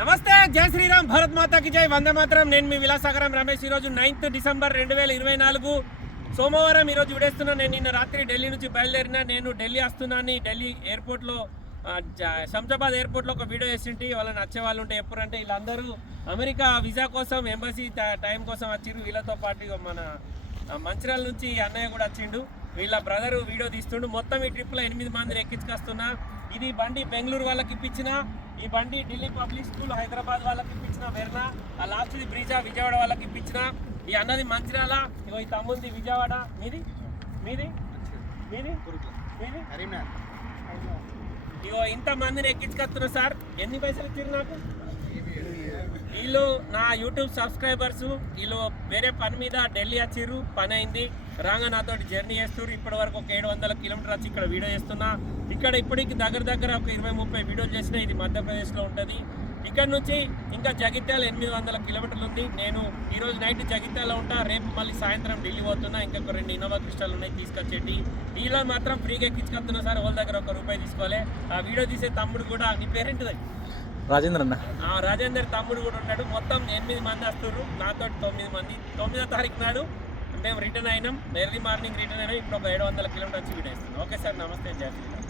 నమస్తే, జై శ్రీరామ్, భారత్ మాతాకి జై, వందే మాతరం. నేను మీ విలాసాగరం రమేష్. ఈరోజు 9th డిసెంబర్ 2024 సోమవారం. ఈరోజు విడేస్తున్నా. నేను నిన్న రాత్రి ఢిల్లీ నుంచి బయలుదేరినా. నేను ఢిల్లీ వస్తున్నాను. ఢిల్లీ ఎయిర్పోర్ట్లో శంషాబాద్ ఎయిర్పోర్ట్లో ఒక వీడియో వేసింటి. వాళ్ళని వచ్చే వాళ్ళు ఉంటే ఎప్పుడంటే వీళ్ళందరూ అమెరికా వీసా కోసం, ఎంబసీ టైం కోసం వచ్చిర్రు. వీళ్ళతో పాటు మన మంచిర్యాల నుంచి అన్నయ్య కూడా వచ్చిండు. వీళ్ళ బ్రదరు వీడియో తీస్తుండు. మొత్తం ఈ ట్రిప్లో 8 మందిని ఎక్కించుకొస్తున్నా. ఇది బండి బెంగళూరు వాళ్ళకి ఇప్పించిన, ఈ బండి ఢిల్లీ పబ్లిక్ స్కూల్ హైదరాబాద్ వాళ్ళకి ఇప్పించిన వెర్నా, ఆ లాస్ట్ది బ్రిజా విజయవాడ వాళ్ళకి ఇప్పించిన. ఈ అన్నది మంచిర్యాల, ఇగో ఈ తమ్ముంది విజయవాడ. మీది మీది మీది మీది కరీంనగర్. ఇగో ఇంతమందిని ఎక్కించుకొస్తున్నా సార్. ఎన్ని పైసలు ఇచ్చారు నాకు? వీళ్ళు నా యూట్యూబ్ సబ్స్క్రైబర్స్. వీళ్ళు వేరే పని మీద ఢిల్లీ వచ్చిర్రు, పని అయింది. రాగా నాతో జర్నీ చేస్తున్నారు. ఇప్పటి వరకు ఒక 700 కిలోమీటర్ వచ్చి ఇక్కడ వీడియో చేస్తున్నా. ఇక్కడ ఇప్పటికి దగ్గర ఒక 20-30 వీడియోలు చేసిన. ఇది మధ్యప్రదేశ్లో ఉంటుంది. ఇక్కడ నుంచి ఇంకా జగిత్యాల 800 కిలోమీటర్లు ఉంది. నేను ఈరోజు నైట్ జగిత్యాల ఉంటా. రేపు మళ్ళీ సాయంత్రం ఢిల్లీ పోతున్నా. ఇంకా 2 ఇన్నోవా క్రిస్టాలు ఉన్నాయి తీసుకొచ్చేటి. వీళ్ళు మాత్రం ఫ్రీగా ఎక్కించుకొస్తున్నా సార్. వాళ్ళ దగ్గర1 రూపాయి తీసుకోవాలి. ఆ వీడియో తీసే తమ్ముడు కూడా, నీ పేరేంటిది? రాజేంద్ర అన్న. రాజేందర్ తమ్ముడు కూడా ఉన్నాడు. మొత్తం 8 మంది వస్తున్నారు. నాతో 9 మంది. 9వ తారీఖు నాడు మేము రిటర్న్ అయినాం. ఎర్లీ మార్నింగ్ రిటర్న్ అయినాం. ఇప్పుడు ఒక 700 కిలోమీటర్ వచ్చి వీడియో ఇస్తున్నాం. ఓకే సార్, నమస్తే, జై శ్రీరామ్.